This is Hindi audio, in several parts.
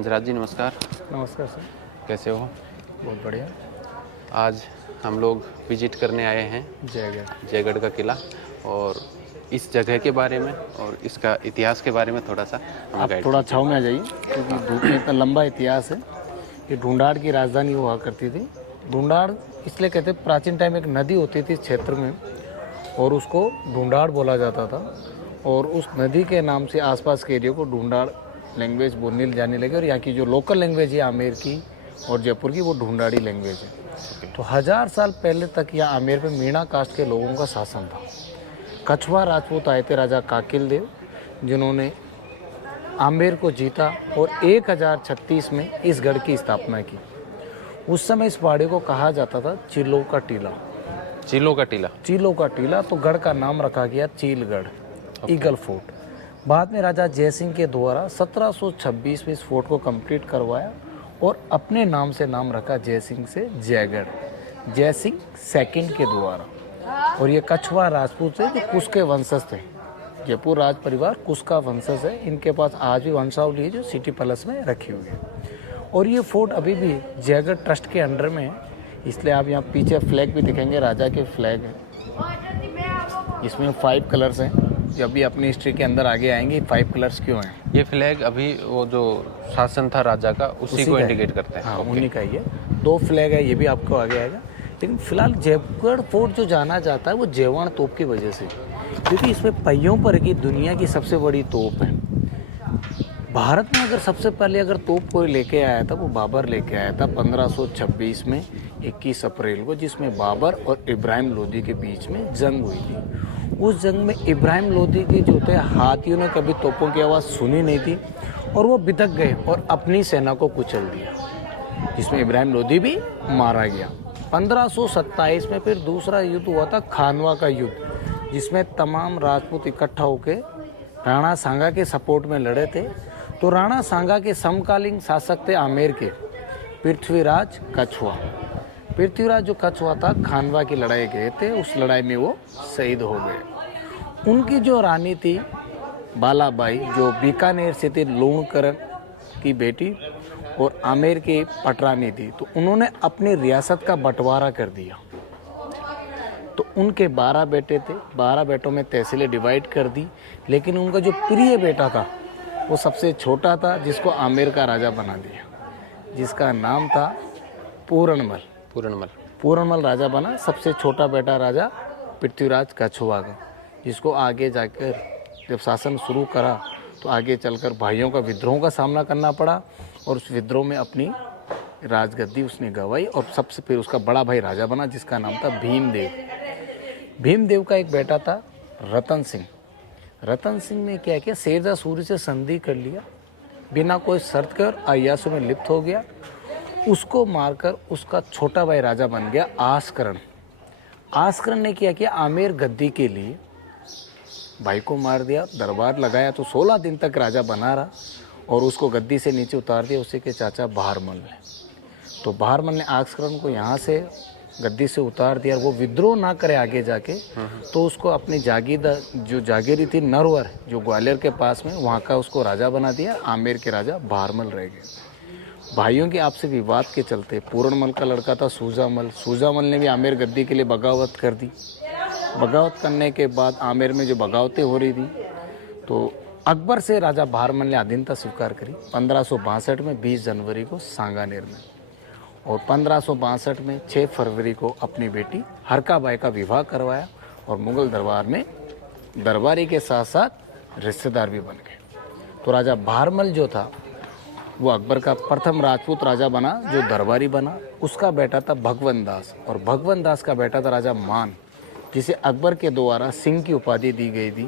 हंसराज जी नमस्कार। नमस्कार सर। कैसे हो? बहुत बढ़िया। आज हम लोग विजिट करने आए हैं जयगढ़ का किला, और इस जगह के बारे में और इसका इतिहास के बारे में थोड़ा सा हमें आप गाइड थोड़ा कीजिए। छाव में आ जाइए, क्योंकि धूप में इतना लंबा इतिहास है। ये ढूंढाड़ की राजधानी हुआ करती थी। ढूंढाड़ इसलिए कहते, प्राचीन टाइम एक नदी होती थी इस क्षेत्र में, और उसको ढूंढाड़ बोला जाता था। और उस नदी के नाम से आसपास के एरिया को ढूंढाड़ लैंग्वेज बोलने जाने लगे। और यहाँ की जो लोकल लैंग्वेज है आमेर की और जयपुर की, वो ढूंढाड़ी लैंग्वेज है। तो 1000 साल पहले तक यहाँ आमेर पे मीणा कास्ट के लोगों का शासन था। कछवा राजपूत आए थे, राजा काकिल देव, जिन्होंने आमेर को जीता और 1036 में इस गढ़ की स्थापना की। उस समय इस पहाड़ी को कहा जाता था चीलों का टीला। चीलों का टीला। चीलों का टीला, तो गढ़ का नाम रखा गया चीलगढ़, ईगल फोर्ट। बाद में राजा जयसिंह के द्वारा 1726 में इस फोर्ट को कंप्लीट करवाया और अपने नाम से नाम रखा जयसिंह से जयगढ़, जयसिंह सेकंड के द्वारा। और ये कछवा राजपूत थे जो कुश के वंशज थे। जयपुर राज परिवार कुश का वंशज है। इनके पास आज भी वंशावली है जो सिटी पैलेस में रखी हुई है। और ये फोर्ट अभी भी जयगढ़ ट्रस्ट के अंडर में है। इसलिए आप यहाँ पीछे फ्लैग भी दिखेंगे, राजा के फ्लैग है। इसमें 5 कलर्स हैं। जब भी अपनी हिस्ट्री के अंदर आगे आएंगे 5 कलर्स क्यों हैं। ये फ्लैग अभी वो जो शासन था राजा का उसी को इंडिकेट करते हैं। हाँ, उन्हीं का ही है। 2 फ्लैग है, ये भी आपको आगे आएगा। लेकिन फिलहाल जयगढ़ फोर्ट जो जाना जाता है वो जयवान तोप की वजह से, क्योंकि इसमें पहियों पर की दुनिया की सबसे बड़ी तोप है। भारत में अगर सबसे पहले अगर तोप कोई लेके आया था वो बाबर लेके आया था 1526 में 21 अप्रैल को, जिसमें बाबर और इब्राहिम लोदी के बीच में जंग हुई थी। उस जंग में इब्राहिम लोदी के जो थे हाथियों ने कभी तोपों की आवाज़ सुनी नहीं थी और वो बिदक गए और अपनी सेना को कुचल दिया, जिसमें इब्राहिम लोदी भी मारा गया। 1527 में फिर दूसरा युद्ध हुआ था, खानवा का युद्ध, जिसमें तमाम राजपूत इकट्ठा होकर राणा सांगा के सपोर्ट में लड़े थे। तो राणा सांगा के समकालीन शासक थे आमेर के पृथ्वीराज कछवा। पृथ्वीराज जो कछवा था खानवा की लड़ाई गए थे, उस लड़ाई में वो शहीद हो गए। उनकी जो रानी थी बालाबाई, जो बीकानेर से थी, लूणकरण की बेटी और आमेर की पटरानी थी, तो उन्होंने अपनी रियासत का बंटवारा कर दिया। तो उनके 12 बेटे थे, 12 बेटों में तहसीलें डिवाइड कर दी। लेकिन उनका जो प्रिय बेटा था वो सबसे छोटा था, जिसको आमेर का राजा बना दिया, जिसका नाम था पूरणमल। पूरणमल राजा बना। सबसे छोटा बेटा राजा पृथ्वीराज कछवा का, जिसको आगे जाकर जब शासन शुरू करा तो आगे चलकर भाइयों का विद्रोह का सामना करना पड़ा और उस विद्रोह में अपनी राजगद्दी उसने गंवाई और सबसे फिर उसका बड़ा भाई राजा बना, जिसका नाम था भीमदेव। भीमदेव का एक बेटा था रतन सिंह। रतन सिंह ने क्या किया, शेरशाह सूरी से संधि कर लिया, बिना कोई शर्त के, और अय्यासों में लिप्त हो गया। उसको मारकर उसका छोटा भाई राजा बन गया आस्करण। आस्करण ने क्या किया, आमेर गद्दी के लिए भाई को मार दिया, दरबार लगाया, तो 16 दिन तक राजा बना रहा और उसको गद्दी से नीचे उतार दिया उसी के चाचा बहारमल ने। तो बहारमल ने आस्करण को यहाँ से गद्दी से उतार दिया। वो विद्रोह ना करे आगे जाके, तो उसको अपनी जागीरदार जो जागीरी थी नरवर, जो ग्वालियर के पास में, वहाँ का उसको राजा बना दिया। आमेर के राजा बहारमल रह गए। भाइयों के आपसी विवाद के चलते पूरणमल का लड़का था सूजामल ने भी आमेर गद्दी के लिए बगावत कर दी। बगावत करने के बाद आमेर में जो बगावतें हो रही थी, तो अकबर से राजा बहारमल ने अधीनता स्वीकार करी 1562 में 20 जनवरी को सांगानेर में, और 1562 में 6 फरवरी को अपनी बेटी हरकाबाई का विवाह करवाया और मुगल दरबार में दरबारी के साथ साथ रिश्तेदार भी बन गए। तो राजा बहारमल जो था वो अकबर का प्रथम राजपूत राजा बना, जो दरबारी बना। उसका बेटा था भगवंत दास, और भगवंत दास का बेटा था राजा मान, जिसे अकबर के द्वारा सिंह की उपाधि दी गई थी।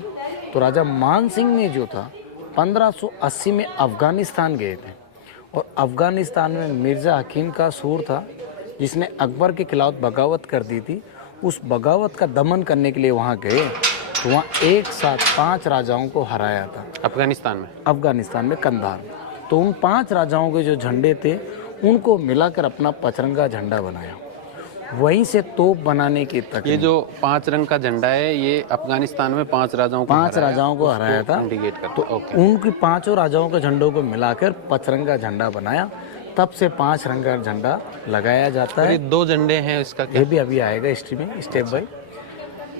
तो राजा मान सिंह ने जो था 1580 में अफ़गानिस्तान गए थे, और अफ़गानिस्तान में मिर्ज़ा हकीम का सूर था, जिसने अकबर के खिलाफ बगावत कर दी थी। उस बगावत का दमन करने के लिए वहाँ गए, तो वहाँ एक साथ 5 राजाओं को हराया था अफ़गानिस्तान में कंधार में। तो उन 5 राजाओं के जो झंडे थे उनको मिलाकर अपना पचरंगा झंडा बनाया। वहीं से तोप बनाने की तक। ये जो 5 रंग का झंडा है ये अफगानिस्तान में 5 राजाओं को 5 राजाओं को हराया था, इंडिकेट करता तो है। ओके। उनकी 5 राजाओं के झंडों को मिलाकर 5 रंग का झंडा बनाया, तब से 5 रंग का झंडा लगाया जाता और है। ये 2 झंडे हैं, इसका क्या? ये भी अभी आएगा हिस्ट्री में स्टेप बाय।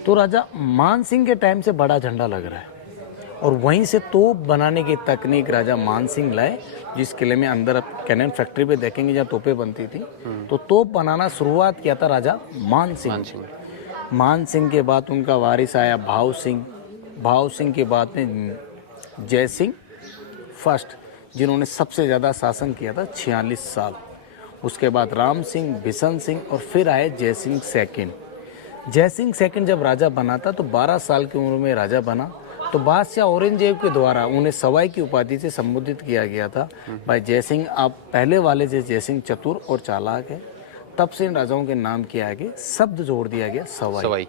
तो राजा मान सिंह के टाइम से बड़ा झंडा लग रहा है, और वहीं से तोप बनाने की तकनीक राजा मान सिंह लाए। जिस किले में अंदर अब कैनन फैक्ट्री पे देखेंगे जहाँ तोपें बनती थी, तो तोप बनाना शुरुआत किया था राजा मान सिंह। मान सिंह के बाद उनका वारिस आया भाव सिंह। भाव सिंह के बाद में जय सिंह फर्स्ट, जिन्होंने सबसे ज़्यादा शासन किया था 46 साल। उसके बाद राम सिंह, बिशन सिंह, और फिर आए जय सिंह सेकंड। जय सिंह सेकंड जब राजा बना था तो 12 साल की उम्र में राजा बना, तो बादशाह औरंगजेब के द्वारा उन्हें सवाई की उपाधि से संबोधित किया गया था, भाई जय सिंह आप पहले वाले से जय सिंह चतुर और चालाक है। तब से इन राजाओं के नाम के आगे शब्द जोड़ दिया गया सवाई।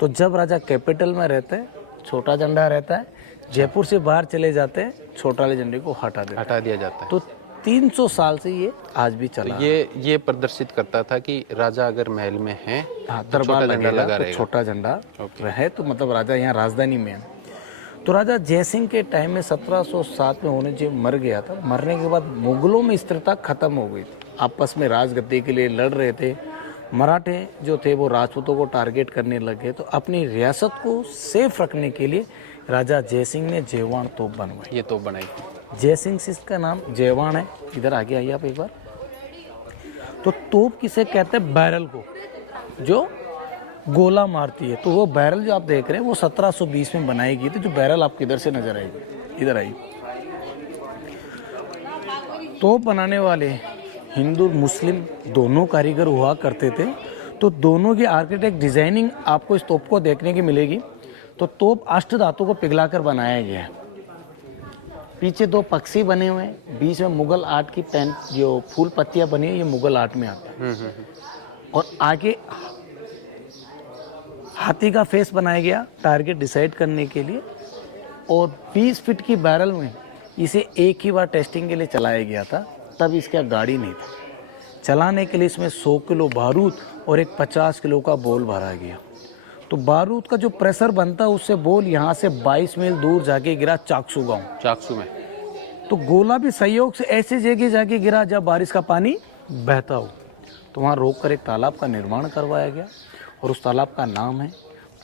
तो जब राजा कैपिटल में रहते हैं छोटा झंडा रहता है, जयपुर से बाहर चले जाते हैं छोटा वाले झंडे को हटा दिया जाता है। तो 300 साल से ये आज भी चला। ये प्रदर्शित करता था कि राजा अगर महल में है, दरबार लगेगा तो छोटा झंडा रहे, तो मतलब राजा यहाँ राजधानी में है। तो राजा जयसिंह के टाइम में 1707 में औरंगजेब मर गया था। मरने के बाद मुगलों में स्थिरता खत्म हो गई थी, आपस में राजगद्दी के लिए लड़ रहे थे। मराठे जो थे वो राजपूतों को टारगेट करने लगे, तो अपनी रियासत को सेफ रखने के लिए राजा जयसिंह ने जयवान तोप बनवाई। ये तोप बनाई जयसिंह से इसका नाम जयवान है। इधर आगे आइए आप एक बार। तो तोप किसे कहते हैं? बैरल को, जो गोला मारती है। तो वो बैरल जो आप देख रहे हैं वो 1720 में बनाई गई थी। जो बैरल आपको इधर से नजर आएगी, इधर आइए। तोप बनाने वाले हिंदू मुस्लिम दोनों कारीगर हुआ करते थे, तो दोनों की आर्किटेक्ट डिजाइनिंग आपको इस तोप को देखने की मिलेगी। तो तोप अष्ट धातु को पिघलाकर बनाया गया है। पीछे 2 पक्षी बने हुए हैं, बीच में मुगल आर्ट की पेन जो फूल पत्तियां बनी है, ये मुगल आर्ट में आता है। और आगे हाथी का फेस बनाया गया टारगेट डिसाइड करने के लिए। और 20 फीट की बैरल में इसे एक ही बार टेस्टिंग के लिए चलाया गया था, तब इसका गाड़ी नहीं था। चलाने के लिए इसमें 100 किलो बारूद और एक 50 किलो का बॉल भरा गया। तो बारूद का जो प्रेशर बनता है उससे बॉल यहाँ से 22 मील दूर जाके गिरा चाकसू गांव। चाकसू में तो गोला भी सहयोग से ऐसी जगह जाके गिरा जब बारिश का पानी बहता हो। तो वहाँ रोक कर एक तालाब का निर्माण करवाया गया, और उस तालाब का नाम है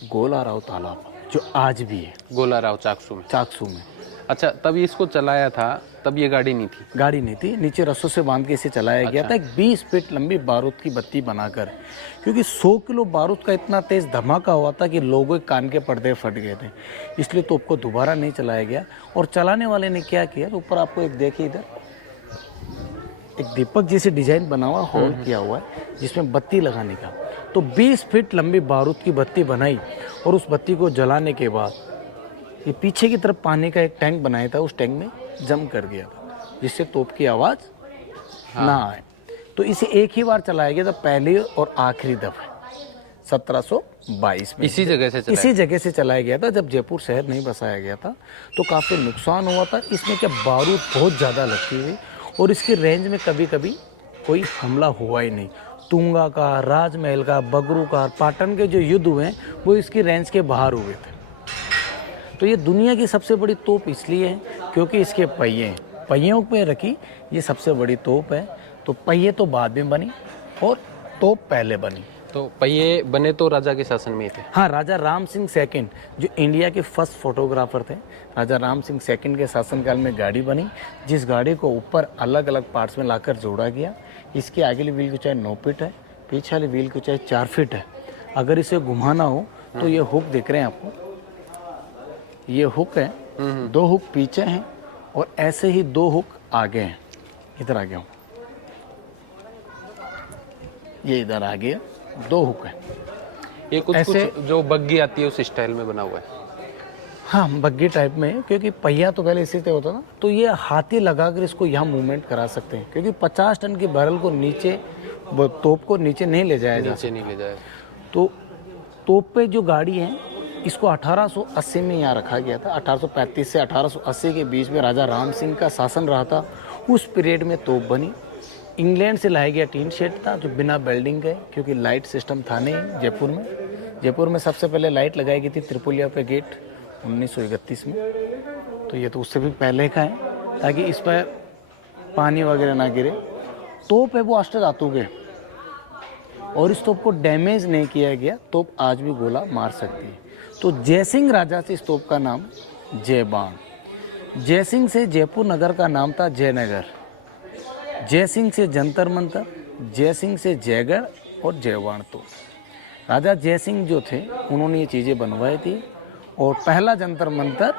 गोला राव तालाब, जो आज भी है गोला राव चाकसू में। अच्छा, तब इसको चलाया था, तब ये गाड़ी नहीं थी, नीचे रस्सों से बांध के इसे चलाया गया था। एक 20 फीट लंबी बारूद की बत्ती बनाकर, क्योंकि 100 किलो बारूद का इतना तेज धमाका हुआ था कि लोगों के कान के पर्दे फट गए थे, इसलिए तोप को दोबारा नहीं चलाया गया। और चलाने वाले ने क्या किया, तो ऊपर आपको एक देखिए, इधर एक दीपक जैसे डिजाइन बना हुआ होल किया हुआ है जिसमें बत्ती लगाने का। तो 20 फीट लंबी बारूद की बत्ती बनाई, और उस बत्ती को जलाने के बाद ये पीछे की तरफ पानी का एक टैंक बनाया था, उस टैंक में जम कर गया था, जिससे तोप की आवाज़ ना आए। तो इसे एक ही बार चलाया गया था, पहली और आखिरी दफा 1722 में। इसी जगह से चलाया गया था। जब जयपुर शहर नहीं बसाया गया था तो काफ़ी नुकसान हुआ था। इसमें क्या बारूद बहुत ज़्यादा लगती थी, और इसकी रेंज में कभी कभी कोई हमला हुआ ही नहीं। तुंगा का, राजमहल का, बगरू का, पाटन के जो युद्ध हुए वो इसकी रेंज के बाहर हुए थे। तो ये दुनिया की सबसे बड़ी तोप इसलिए है क्योंकि इसके पहियों पे रखी ये सबसे बड़ी तोप है। तो पहिए तो बाद में बनी और तोप पहले बनी। तो पहिए बने तो राजा के शासन में थे। हाँ, राजा राम सिंह सेकंड जो इंडिया के फर्स्ट फोटोग्राफर थे, राजा राम सिंह सेकंड के शासनकाल में गाड़ी बनी, जिस गाड़ी को ऊपर अलग अलग पार्ट्स में लाकर जोड़ा गया। इसकी आगे वाली व्हील की ऊंचाई 9 फीट है, पीछे वाली व्हील की ऊंचाई 4 फीट है। अगर इसे घुमाना हो तो ये हुक दिख रहे हैं आपको, ये हुक है, 2 हुक पीछे हैं और ऐसे ही 2 हुक आगे हैं। इधर आ गया हूँ, ये इधर आ गया, 2 हुक है। ये कुछ जो बग्गी आती है उस स्टाइल में बना हुआ है। हाँ, बग्गी टाइप में, क्योंकि पहिया तो पहले इसी से होता था। तो ये हाथी लगाकर इसको यहाँ मूवमेंट करा सकते हैं, क्योंकि 50 टन के बैरल को नीचे, तोप को नीचे नहीं ले जाया जा सकता। तो तोप पे जो गाड़ी है इसको 1880 में यहाँ रखा गया था। 1835 से 1880 के बीच में राजा राम सिंह का शासन रहा था। उस पीरियड में तोप बनी। इंग्लैंड से लाया गया टीन शेड था जो बिना वेल्डिंग के, क्योंकि लाइट सिस्टम था नहीं जयपुर में। जयपुर में सबसे पहले लाइट लगाई गई थी त्रिपुलिया पे गेट 1931 में, तो ये तो उससे भी पहले का है, ताकि इस पर पानी वगैरह ना गिरे। तोप है वो अष्टधातु के, और इस तोप को डैमेज नहीं किया गया, तोप आज भी गोला मार सकती है। तो जयसिंह राजा से इस तोप का नाम जयबाण। जयसिंह से जयपुर नगर का नाम था जयनगर, जयसिंह से जंतर मंतर, जयसिंह से जयगढ़ और जयवाण तोप। राजा जयसिंह जो थे उन्होंने ये चीज़ें बनवाई थी, और पहला जंतर मंतर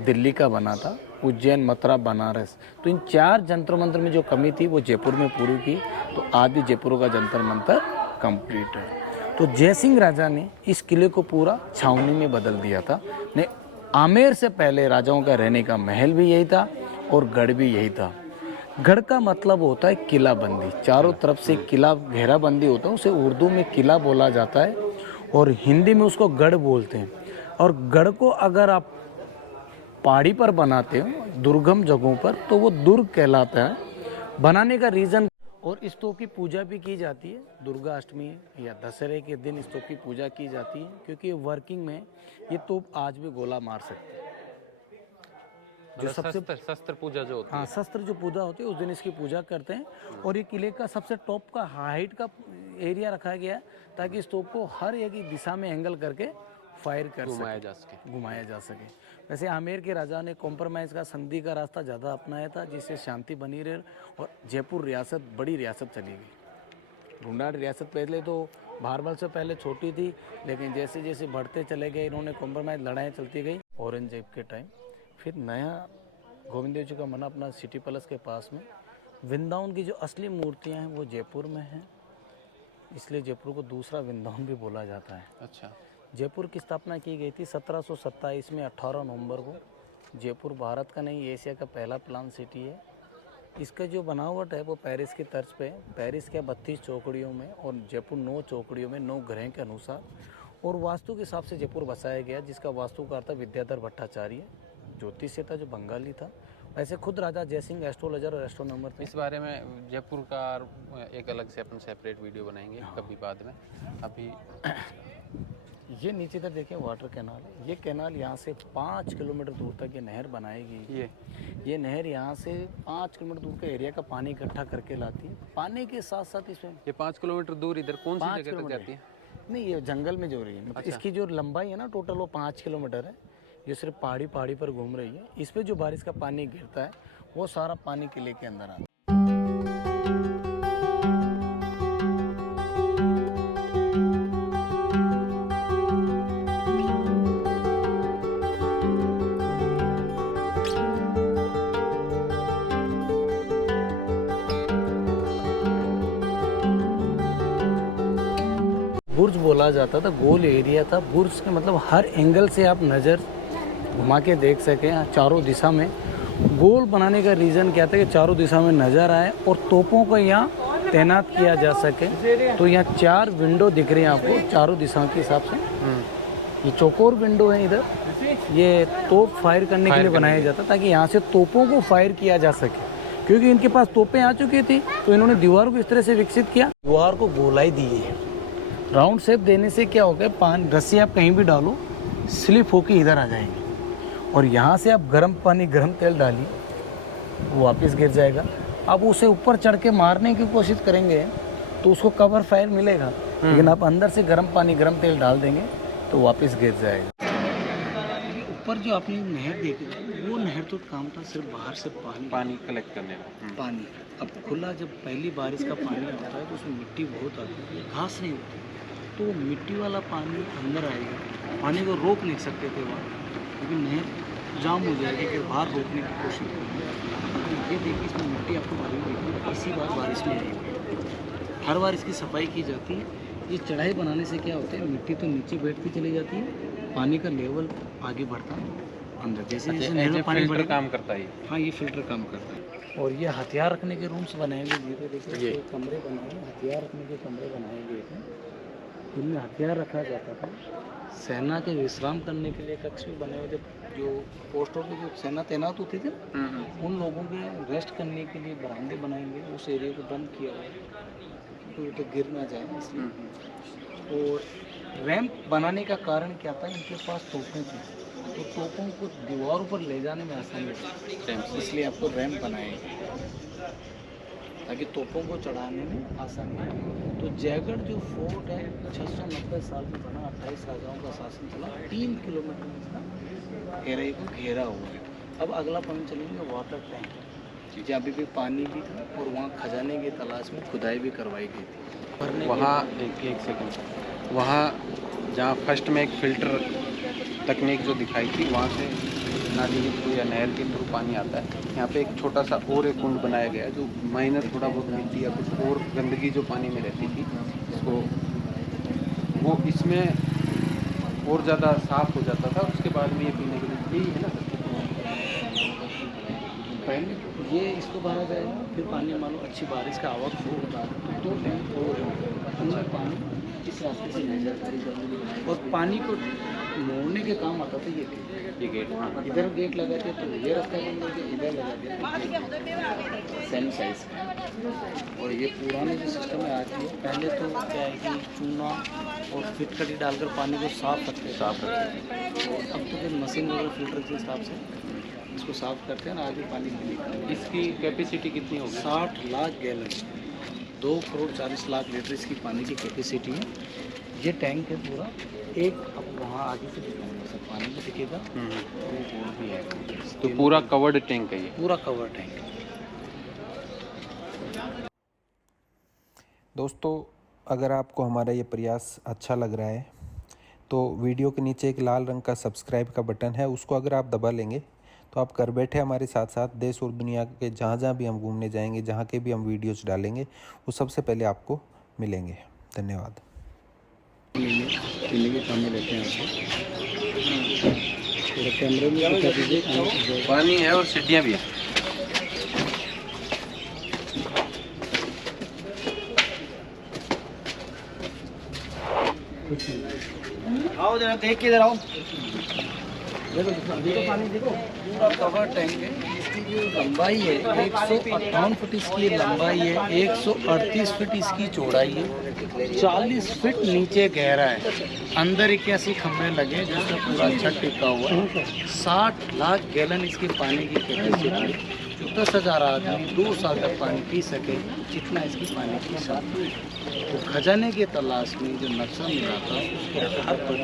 दिल्ली का बना था, उज्जैन, मथुरा, बनारस। तो इन 4 जंतर मंतर में जो कमी थी वो जयपुर में पूरी की, तो आज भी जयपुर का जंतर मंतर कंप्लीट है। तो जयसिंह राजा ने इस किले को पूरा छावनी में बदल दिया था। ने आमेर से पहले राजाओं का रहने का महल भी यही था और गढ़ भी यही था। गढ़ का मतलब होता है किलाबंदी, चारों तरफ से किला घेराबंदी होता है, उसे उर्दू में किला बोला जाता है और हिंदी में उसको गढ़ बोलते हैं। और गढ़ को अगर आप पहाड़ी पर बनाते हो, दुर्गम जगहों पर, तो वो दुर्ग कहलाता है। बनाने का रीज़न, और इस तोप की पूजा भी की जाती है, दुर्गा अष्टमी या दशहरे के दिन इस तोप की पूजा की जाती है, क्योंकि वर्किंग में ये तोप आज भी गोला मार सकती है। जो सबसे शस्त्र पूजा जो होती है, हाँ, शस्त्र जो पूजा होती है उस दिन इसकी पूजा करते हैं। और ये किले का सबसे टॉप का हाइट का एरिया रखा गया है, ताकि इस तोप को हर एक ही दिशा में एंगल करके फायर कर घुमाया जा सके। वैसे आमेर के राजा ने कॉम्प्रोमाइज़ का, संधि का रास्ता ज़्यादा अपनाया था, जिससे शांति बनी रहे और जयपुर रियासत बड़ी रियासत चली गई। ढूंढाड़ रियासत पहले तो भारमल से पहले छोटी थी, लेकिन जैसे जैसे बढ़ते चले गए इन्होंने कॉम्प्रोमाइज़, लड़ाइयाँ चलती गई। औरंगजेब के टाइम फिर नया गोविंद देव जी का मना अपना सिटी पैलेस के पास में। वृंदावन की जो असली मूर्तियाँ हैं वो जयपुर में हैं, इसलिए जयपुर को दूसरा वृंदावन भी बोला जाता है। अच्छा, जयपुर की स्थापना की गई थी 1727 में 18 नवंबर को। जयपुर भारत का नहीं, एशिया का पहला प्लान सिटी है। इसका जो बनावट है वो पेरिस की तर्ज पे है। पेरिस के 32 चौकड़ियों में और जयपुर 9 चौकड़ियों में, 9 ग्रह के अनुसार। और वास्तु के हिसाब से जयपुर बसाया गया, जिसका वास्तुकार था विद्याधर भट्टाचार्य, ज्योतिष था जो बंगाली था। वैसे खुद राजा जयसिंह एस्ट्रोलॉजर और एस्ट्रोनॉमर थे। इस बारे में जयपुर का एक अलग से अपन सेपरेट वीडियो बनाएंगे कभी बाद में। अभी ये नीचे तक देखें वाटर कैनाल है। ये कैनाल यहाँ से 5 किलोमीटर दूर तक ये नहर बनाएगी। ये नहर यहाँ से 5 किलोमीटर दूर का एरिया का पानी इकट्ठा करके लाती है। पानी के साथ साथ इसमें ये 5 किलोमीटर दूर इधर कौन सी जगह तक जाती है? नहीं, ये जंगल में जो रही है, मतलब इसकी जो लंबाई है ना टोटल वो 5 किलोमीटर है। ये सिर्फ पहाड़ी पर घूम रही है। इस पे जो बारिश का पानी गिरता है वो सारा पानी किले के अंदर आता है। बुर्ज बोला जाता था, गोल एरिया था। बुर्ज के मतलब हर एंगल से आप नज़र घुमा के देख सकें चारों दिशा में। गोल बनाने का रीज़न क्या था कि चारों दिशा में नज़र आए और तोपों को यहाँ तैनात किया जा सके। तो यहाँ 4 विंडो दिख रही हैं आपको चारों दिशाओं के हिसाब से। ये चौकोर विंडो है इधर, ये तोप फायर करने के लिए बनाया जाता, ताकि यहाँ से तोपों को फायर किया जा सके। क्योंकि इनके पास तोपें आ चुकी थी, तो इन्होंने दीवार को इस तरह से विकसित किया, दीवार को गोलाई दी है। राउंड शेप देने से क्या होगा, पानी रस्सी आप कहीं भी डालो स्लिप होके इधर आ जाएगी, और यहाँ से आप गर्म पानी, गर्म तेल डालिए, वो वापस गिर जाएगा। आप उसे ऊपर चढ़ के मारने की कोशिश करेंगे तो उसको कवर फायर मिलेगा, लेकिन आप अंदर से गर्म पानी, गर्म तेल डाल देंगे तो वापस गिर जाएगा। ऊपर जो आपने नहर देखी, वो नहर तो काम था सिर्फ बाहर से पानी कलेक्ट करने का। पानी अब खुला, जब पहली बारिश का पानी आता है तो उसमें मिट्टी बहुत आती है, घास नहीं होती, तो मिट्टी वाला पानी अंदर आएगा। पानी को रोक नहीं सकते थे वहाँ, क्योंकि नहर जाम हो जाएगी, फिर बाहर रोकने की कोशिश करेंगे। तो ये देखिए, इसमें मिट्टी आपको भरी हुई, इसी बार बारिश में आएगी। हर बार इसकी सफाई की जाती है। ये चढ़ाई बनाने से क्या होता है, मिट्टी तो नीचे बैठती चली जाती है, पानी का लेवल आगे बढ़ता है अंदर। जैसे जैसे नहर में पानी बढ़ेगा, काम करता है। हाँ, ये फिल्टर काम करता है। और ये हथियार रखने के रूम्स बनाए गए, देखिए कमरे बनाए हैं, हथियार रखने के कमरे बनाए गए हैं। इनमें हथियार रखा जाता था। सेना के विश्राम करने के लिए कक्ष भी बने हुए थे। जो पोस्टों पे जो सेना तैनात होती थी उन लोगों के रेस्ट करने के लिए बरामदे बनाएंगे। उस एरिया को बंद किया हुआ है क्योंकि वो तो गिर ना जाए इसलिए। और रैंप बनाने का कारण क्या था, इनके पास तोपें थी तो तोपों को दीवारों पर ले जाने में आसानी होती, इसलिए आपको रैंप बनाएंगे ताकि तोपों को चढ़ाने में आसानी हो। तो जयगढ़ जो फोर्ट है 690 साल में बना, 28 राजाओं का शासन चला, 3 किलोमीटर में इसका घेरे को घेरा हुआ है। अब अगला पॉइंट चलेंगे वाटर टैंक, जहाँ भी पानी भी था और वहाँ खजाने की तलाश में खुदाई भी करवाई गई थी। वहाँ एक सेकंड, वहाँ जहाँ फर्स्ट में एक फ़िल्टर तकनीक जो दिखाई थी, वहाँ से नाली के थ्रू या नहर के थ्रू पानी आता है। यहाँ पे एक छोटा सा और एक कुंड बनाया गया है जो माइनर थोड़ा बहुत मिट्टी या कुछ और गंदगी जो पानी में रहती थी इसको वो इसमें और ज़्यादा साफ़ हो जाता था। उसके बाद में ये पीने के लिए यही है ना। पहले ये इसको भरा जाएगा, फिर पानी मान लो अच्छी बारिश का आवक होगा तो 2 टैंक और अंदर पानी इस रास्ते से ले जाता है। और पानी को मोड़ने के काम आता था ये गेट। इधर गेट लगाते तो ये रास्ता बंद करके इधर लगाते तो सेम साइज का। और ये पुराने जो सिस्टम में आती है, पहले तो क्या है कि चूना और फिटकरी डालकर पानी को साफ रखते थे। और अब तो फिर मशीन वगैरह फिल्टर के हिसाब से इसको साफ करते हैं ना, आगे पानी निकलता है। इसकी कैपेसिटी कितनी होगी? 60 लाख गैलन, 2 करोड़ 40 लाख लीटर इसकी पानी की कैपेसिटी है। ये टैंक है पूरा एक, अब वहाँ आगे से दिखाऊंगा सब पानी भी दिखेगा वो भी है। तो पूरा कवर्ड टैंक है ये? पूरा कवर टैंक है। दोस्तों, अगर आपको हमारा ये प्रयास अच्छा लग रहा है तो वीडियो के नीचे एक लाल रंग का सब्सक्राइब का बटन है, उसको अगर आप दबा लेंगे तो आप घर बैठे हमारे साथ साथ देश और दुनिया के जहाँ जहाँ भी हम घूमने जाएंगे, जहाँ के भी हम वीडियोस डालेंगे, वो सबसे पहले आपको मिलेंगे। धन्यवाद। पीने के काम में लेते हैं कैमरे में दिखा दीजिए। पानी है और सीढ़ियाँ भी है। आओ जरा देख के इधर आओ। देखो पानी देखो, पूरा कवर टैंक है। इसकी जो लंबाई है 158 फुट इसकी लंबाई है, 138 फीट इसकी चौड़ाई है, 40 फीट नीचे गहरा है। अंदर 81 खंभे लगे जिसमें पूरा छत टिका हुआ है। 60 लाख गैलन इसकी पानी की कैपेसिटी है। 10,000 आदमी 2 साल तक पानी पी सके, इतना इसकी पानी की क्षमता है। तो खजाने के तलाश में जो नक्शा मिला था उसके आधार पर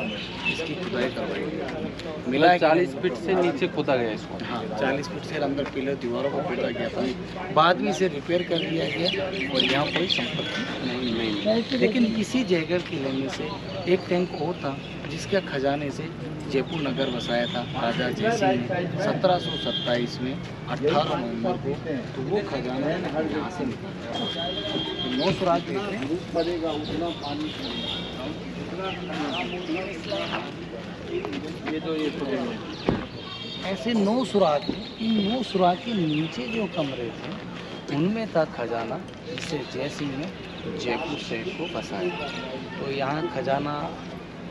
इसकी खुदाई करवाई गई। मिला 40 फीट से नीचे खोदा गया इसको। हाँ, 40 फीट से अंदर पिलर दीवारों को पीटा गया था। बाद में इसे रिपेयर कर दिया गया और यहाँ कोई संपत्ति नहीं। लेकिन इसी जयगढ़ किले में से एक टैंक और था जिसके खजाने से जयपुर नगर बसाया था राजा जयसिंह ने 1727 में 18 नवंबर को। तो वो खजाना यहाँ से निकला। 9 सुराग देख रहे हैं, पड़ेगा उतना पानी। ये तो ऐसे 9 सुराग थे। इन 9 सुराग के नीचे जो कमरे थे उनमें था खजाना जिसे जयसिंह ने जयपुर शहर को बसाया। तो यहाँ खजाना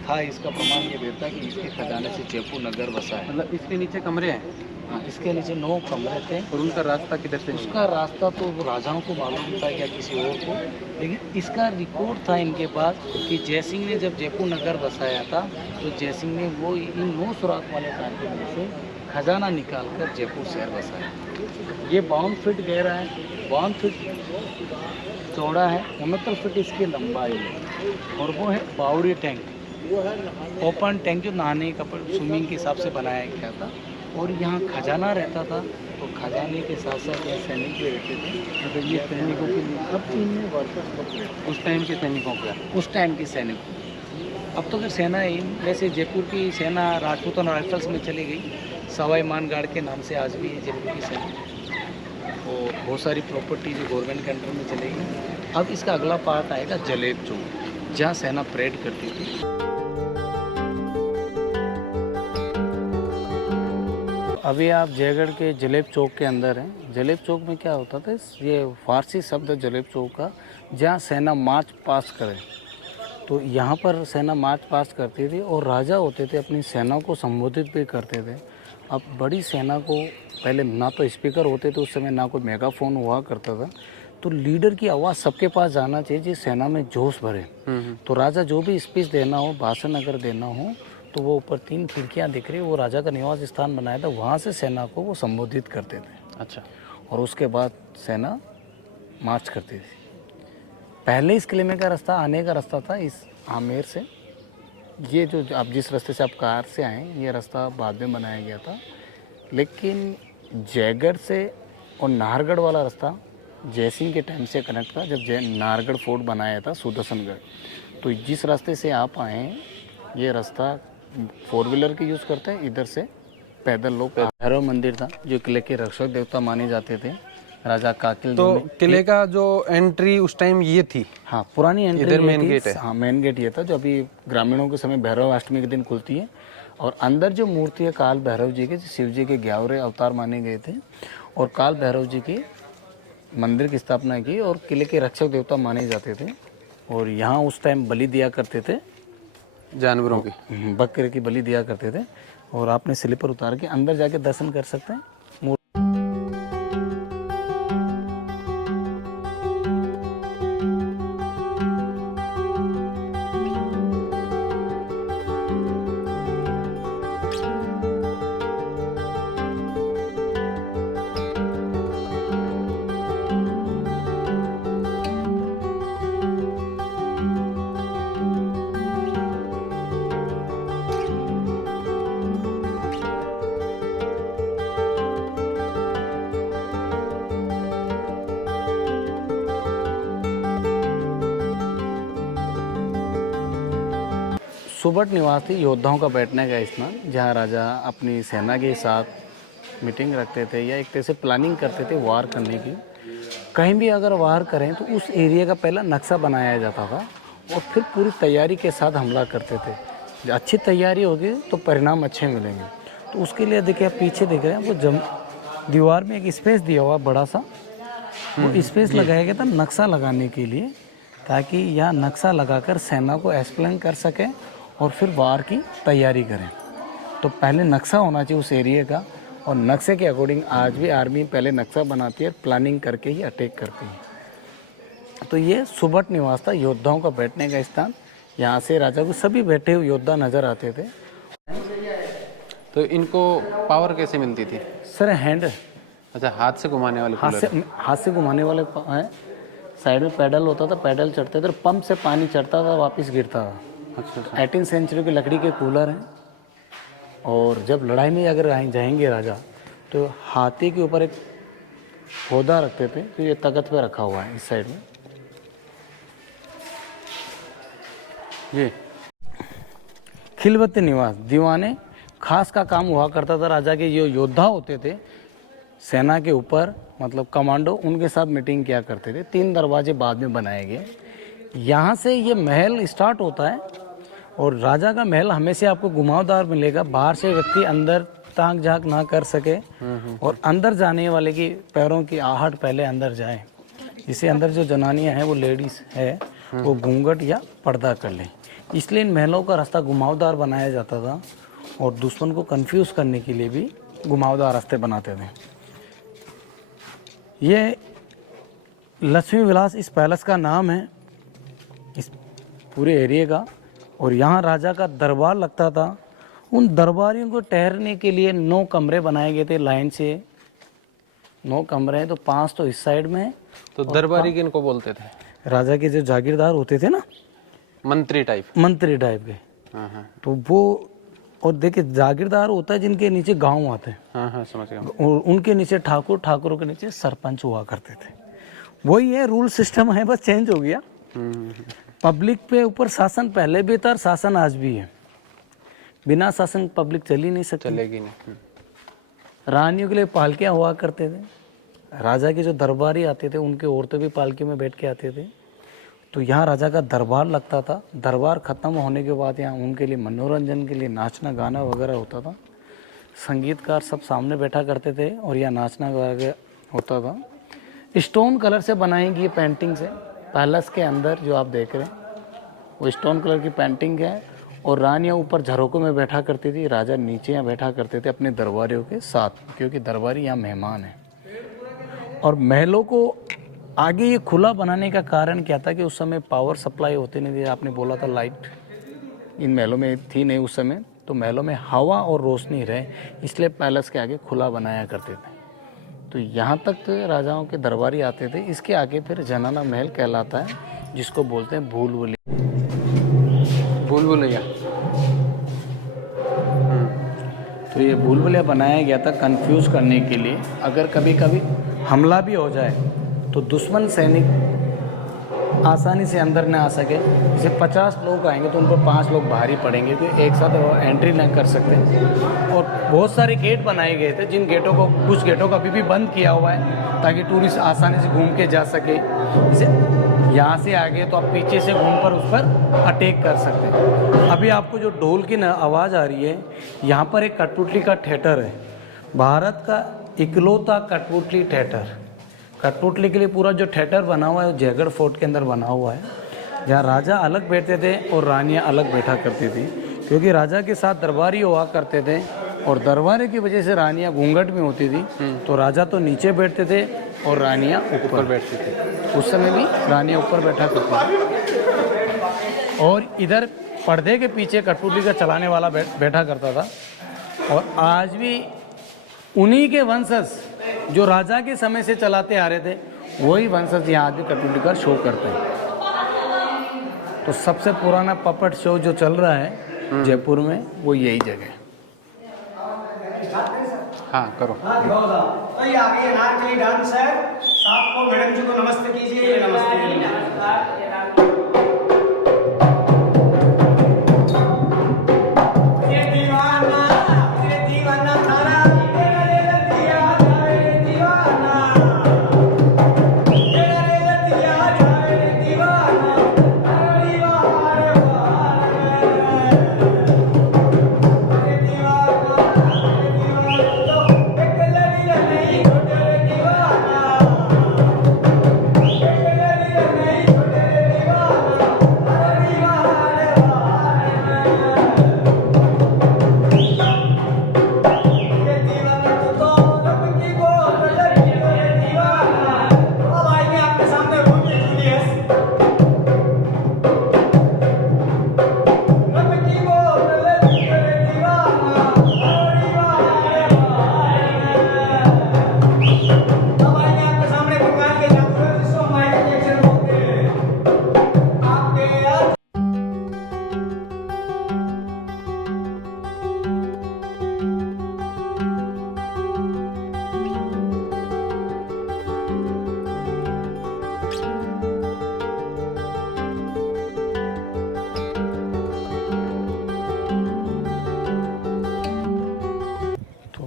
था, इसका प्रमाण ये देता है कि इसके खजाने से जयपुर नगर बसा है। मतलब इसके नीचे कमरे हैं? हाँ, इसके नीचे 9 कमरे थे। और उनका रास्ता किधर से? उसका रास्ता तो राजाओं को मालूम था या किसी और को, लेकिन इसका रिकॉर्ड था इनके पास कि जयसिंह ने जब जयपुर नगर बसाया था तो जयसिंह ने वो इन 9 सुराख वाले कारखाने में से खजाना निकालकर जयपुर शहर बसाया। ये 52 फीट गहरा है, 52 फीट चौड़ा है, 69 फीट इसकी लंबाई है। और वो है बावड़ी टैंक, ओपन टैंक जो नहाने का स्विमिंग के हिसाब से बनाया गया था। और यहाँ खजाना रहता था, तो खजाने के साथ साथ यहाँ सैनिक भी रहते थे। मतलब ये सैनिकों के लिए अब इनमें वर्कर्स, उस टाइम के सैनिकों का, उस टाइम के सैनिक। अब तो फिर सेना है, वैसे जयपुर की सेना राजपूतों राइफल्स में चली गई। सवाई मानगाड़ के नाम से आज भी है जयपुर की सेना। और बहुत सारी प्रॉपर्टी जो गवर्नमेंट के अंडर में चलेगी। अब इसका अगला पार्ट आएगा जलेब चौक, जहाँ सेना परेड करती थी। अभी आप जयगढ़ के जलेब चौक के अंदर हैं। जलेब चौक में क्या होता था, ये फारसी शब्द है जलेब चौक का, जहाँ सेना मार्च पास करे तो यहाँ पर सेना मार्च पास्ट करती थी और राजा होते थे अपनी सेना को संबोधित भी करते थे। अब बड़ी सेना को पहले ना तो स्पीकर होते थे उस समय, ना कोई मेगाफोन हुआ करता था, तो लीडर की आवाज़ सबके पास जाना चाहिए जिस सेना में जोश भरे। तो राजा जो भी स्पीच देना हो, भाषण अगर देना हो, तो वो ऊपर 3 खिड़कियाँ दिख रही, वो राजा का निवास स्थान बनाया था, वहाँ से सेना को वो संबोधित करते थे। अच्छा। और उसके बाद सेना मार्च करती थी। पहले इस किले में का रास्ता, आने का रास्ता था इस आमेर से। ये जो आप जिस रास्ते से आप कार से आए, ये रास्ता बाद में बनाया गया था। लेकिन जयगढ़ से और नाहरगढ़ वाला रास्ता जयसिंह के टाइम से कनेक्ट था, जब नाहरगढ़ फोर्ट बनाया था सुदर्शनगढ़। तो जिस रास्ते से आप आए, ये रास्ता 4 व्हीलर की यूज़ करते हैं, इधर से पैदल लोग। भैरव मंदिर था जो किले के रक्षक देवता माने जाते थे, राजा काकिल। तो किले का जो एंट्री उस टाइम ये थी? हाँ, पुरानी एंट्री इधर मेन गेट है। हाँ, मेन गेट ये था जो अभी ग्रामीणों के समय भैरव अष्टमी के दिन खुलती है। और अंदर जो मूर्ति है काल भैरव जी के, शिव जी के 11वें अवतार माने गए थे, और काल भैरव जी की मंदिर की स्थापना की और किले के रक्षक देवता माने जाते थे। और यहाँ उस टाइम बलि दिया करते थे, जानवरों की, बकरे की बलि दिया करते थे। और आपने स्लीपर उतार के अंदर जाके दर्शन कर सकते हैं। सुबट निवास थी योद्धाओं का बैठने का स्थान, जहाँ राजा अपनी सेना के साथ मीटिंग रखते थे या एक तरह से प्लानिंग करते थे वार करने की। कहीं भी अगर वार करें तो उस एरिया का पहला नक्शा बनाया जाता था और फिर पूरी तैयारी के साथ हमला करते थे। जब अच्छी तैयारी होगी तो परिणाम अच्छे मिलेंगे। तो उसके लिए देखिए, आप पीछे देख रहे हैं वो दीवार में एक स्पेस दिया हुआ बड़ा सा, वो स्पेस लगाया गया था नक्शा लगाने के लिए, ताकि यह नक्शा लगाकर सेना को एक्सप्लेन कर सके और फिर वार की तैयारी करें। तो पहले नक्शा होना चाहिए उस एरिया का, और नक्शे के अकॉर्डिंग आज भी आर्मी पहले नक्शा बनाती है, प्लानिंग करके ही अटैक करती है। तो ये सुबट निवास था, योद्धाओं का बैठने का स्थान। यहाँ से राजा को सभी बैठे हुए योद्धा नजर आते थे। तो इनको पावर कैसे मिलती थी? सर हैंड, अच्छा, हाथ से घुमाने वाले कूलर? हाथ से घुमाने वाले हैं। साइड में पैडल होता था, पैडल चढ़ते थे, पंप से पानी चढ़ता था, वापस गिरता था। अच्छा। 18वीं सेंचुरी की लकड़ी के कूलर हैं। और जब लड़ाई में अगर जाएंगे राजा, तो हाथी के ऊपर एक पौधा रखते थे, तो ये तख्त पे रखा हुआ है इस साइड में। ये खिलवती निवास, दीवाने खास का काम हुआ करता था। राजा के जो योद्धा होते थे सेना के ऊपर, मतलब कमांडो, उनके साथ मीटिंग किया करते थे। 3 दरवाजे बाद में बनाए गए। यहाँ से ये महल स्टार्ट होता है और राजा का महल हमेशा आपको घुमावदार मिलेगा, बाहर से व्यक्ति अंदर ताक झांक ना कर सके, और अंदर जाने वाले की पैरों की आहट पहले अंदर जाए, जिससे अंदर जो जनानियां हैं, वो लेडीज है, वो घूंघट या पर्दा कर लें। इसलिए इन महलों का रास्ता घुमावदार बनाया जाता था और दुश्मन को कंफ्यूज करने के लिए भी घुमावदार रास्ते बनाते थे। ये लक्ष्मी विलास इस पैलेस का नाम है, इस पूरे एरिया का। और यहाँ राजा का दरबार लगता था। उन दरबारियों को ठहरने के लिए 9 कमरे बनाए गए थे लाइन से। 9 कमरे हैं, तो 5 तो इस साइड में है। तो दरबारी किनको बोलते थे? राजा के जो जागीरदार होते थे ना, मंत्री टाइप के। हाँ। तो वो, और देखिए जागीरदार होता है जिनके नीचे गांव आते हैं। हाँ, समझ गया। और उनके नीचे ठाकुर, ठाकुरों के नीचे सरपंच हुआ करते थे। वही है, रूल सिस्टम है, बस चेंज हो गया। पब्लिक पे ऊपर शासन पहले भी था और शासन आज भी है। बिना शासन पब्लिक चल ही नहीं सकती, चलेगी नहीं। रानियों के लिए पालकियाँ हुआ करते थे। राजा के जो दरबारी आते थे, उनके औरतें भी पालकी में बैठ के आते थे। तो यहाँ राजा का दरबार लगता था। दरबार ख़त्म होने के बाद यहाँ उनके लिए मनोरंजन के लिए नाचना गाना वगैरह होता था। संगीतकार सब सामने बैठा करते थे और यहाँ नाचना वगैरह होता था। स्टोन कलर से बनाई गई पेंटिंग्स है पैलेस के अंदर जो आप देख रहे हैं। वो स्टोन कलर की पेंटिंग है। और रानियाँ ऊपर झरोकों में बैठा करती थी, राजा नीचे यहाँ बैठा करते थे अपने दरबारियों के साथ, क्योंकि दरबारी यहाँ मेहमान हैं। और महलों को आगे ये खुला बनाने का कारण क्या था कि उस समय पावर सप्लाई होती नहीं थी। आपने बोला था लाइट इन महलों में थी नहीं उस समय, तो महलों में हवा और रोशनी रहे, इसलिए पैलेस के आगे खुला बनाया करते थे। तो यहाँ तक तो राजाओं के दरबारी आते थे। इसके आगे फिर जनाना महल कहलाता है, जिसको बोलते हैं भूल भुलैया। तो ये भूल भुलैया बनाया गया था कंफ्यूज करने के लिए, अगर कभी कभी हमला भी हो जाए तो दुश्मन सैनिक आसानी से अंदर न आ सके। जैसे 50 लोग आएंगे तो उन पर 5 लोग बाहर ही पड़ेंगे, क्योंकि एक साथ वो एंट्री न कर सकते। और बहुत सारे गेट बनाए गए थे, जिन गेटों को कुछ गेटों को अभी भी बंद किया हुआ है ताकि टूरिस्ट आसानी से घूम के जा सके। जैसे यहाँ से आगे तो आप पीछे से घूम कर उस पर अटैक कर सकते हैं। अभी आपको जो ढोल की आवाज़ आ रही है, यहाँ पर एक कठपुतली का थिएटर है, भारत का इकलौता कठपुतली थिएटर। कठपुतली के लिए पूरा जो थिएटर बना हुआ है वो जयगढ़ फोर्ट के अंदर बना हुआ है, जहाँ राजा अलग बैठते थे और रानियाँ अलग बैठा करती थी, क्योंकि राजा के साथ दरबारी हुआ करते थे और दरबारी की वजह से रानियाँ घूंघट में होती थी। तो राजा तो नीचे बैठते थे और रानियाँ ऊपर बैठती थी। उस समय भी रानियाँ ऊपर बैठा करती थी। और इधर पर्दे के पीछे कठपुतली का चलाने वाला बैठा करता था। और आज भी उन्हीं के वंशज जो राजा के समय से चलाते आ रहे थे, वही वंशज यहाँ आज भी कठपुतली का शो करते हैं। तो सबसे पुराना पपट शो जो चल रहा है जयपुर में, वो यही जगह है। हाँ करो। तो ये आगे अनारकली डांस है। आपको मैडम जी को नमस्ते कीजिए। ये नमस्ते।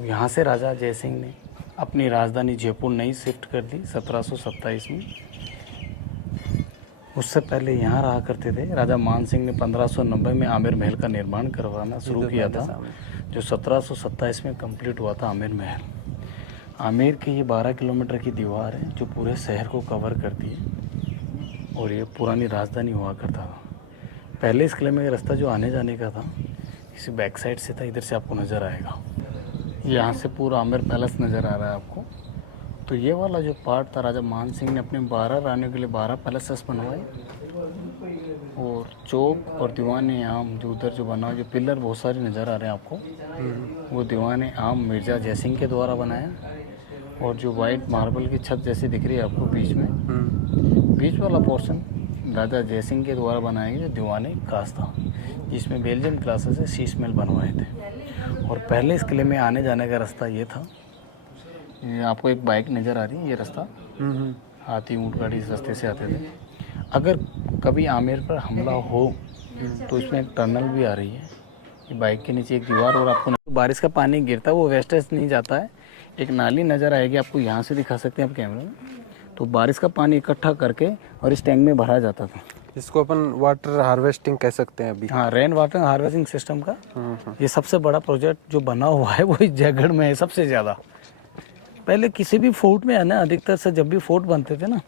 यहाँ से राजा जयसिंह ने अपनी राजधानी जयपुर नई शिफ्ट कर दी 1727 में। उससे पहले यहाँ रहा करते थे। राजा मान सिंह ने 1590 में आमेर महल का निर्माण करवाना शुरू किया था, जो 1727 में कंप्लीट हुआ था आमेर महल। आमेर की ये 12 किलोमीटर की दीवार है जो पूरे शहर को कवर करती है, और ये पुरानी राजधानी हुआ करता था। पहले इस किले में रास्ता जो आने जाने का था, इसी बैक साइड से था, इधर से आपको नज़र आएगा। यहाँ से पूरा आमेर पैलेस नज़र आ रहा है आपको। तो ये वाला जो पार्ट था, राजा मान सिंह ने अपने 12 रानियों के लिए 12 पैलेसेस बनवाए, और चौक और दीवाने आम जो उधर जो बना, जो पिलर बहुत सारे नज़र आ रहे हैं आपको, वो दीवाने आम मिर्जा जयसिंह के द्वारा बनाया। और जो वाइट मार्बल की छत जैसी दिख रही है आपको बीच में, बीच वाला पोर्शन राजा जयसिंह के द्वारा बनाया गया, जो दीवाने खास था, जिसमें बेल्जियम क्लासेस से शीश महल बनवाए थे। और पहले इस किले में आने जाने का रास्ता ये था। ये आपको एक बाइक नज़र आ रही है, ये रास्ता हाथी ऊँट गाड़ी इस रास्ते से आते थे। अगर कभी आमेर पर हमला हो तो इसमें एक टनल भी आ रही है, ये बाइक के नीचे एक दीवार, और आपको बारिश का पानी गिरता है वो वेस्टेज नहीं जाता है। एक नाली नज़र आएगी आपको, यहाँ से दिखा सकते हैं आप कैमरे में। तो बारिश का पानी इकट्ठा करके और इस टैंक में भरा जाता था। इसको अपन वाटर हार्वेस्टिंग कह सकते हैं अभी। हाँ, रेन वाटर हार्वेस्टिंग सिस्टम का ये सबसे बड़ा प्रोजेक्ट जो बना हुआ है वो इस जयगढ़ में है सबसे ज़्यादा। पहले किसी भी फोर्ट में है ना, अधिकतर से जब भी फोर्ट बनते थे ना,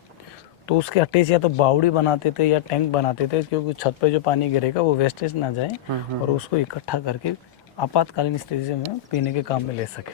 तो उसके अटैच या तो बावड़ी बनाते थे या टैंक बनाते थे, क्योंकि छत पे जो पानी गिरेगा वो वेस्टेज ना जाए और उसको इकट्ठा करके आपातकालीन स्थिति में पीने के काम में ले सके।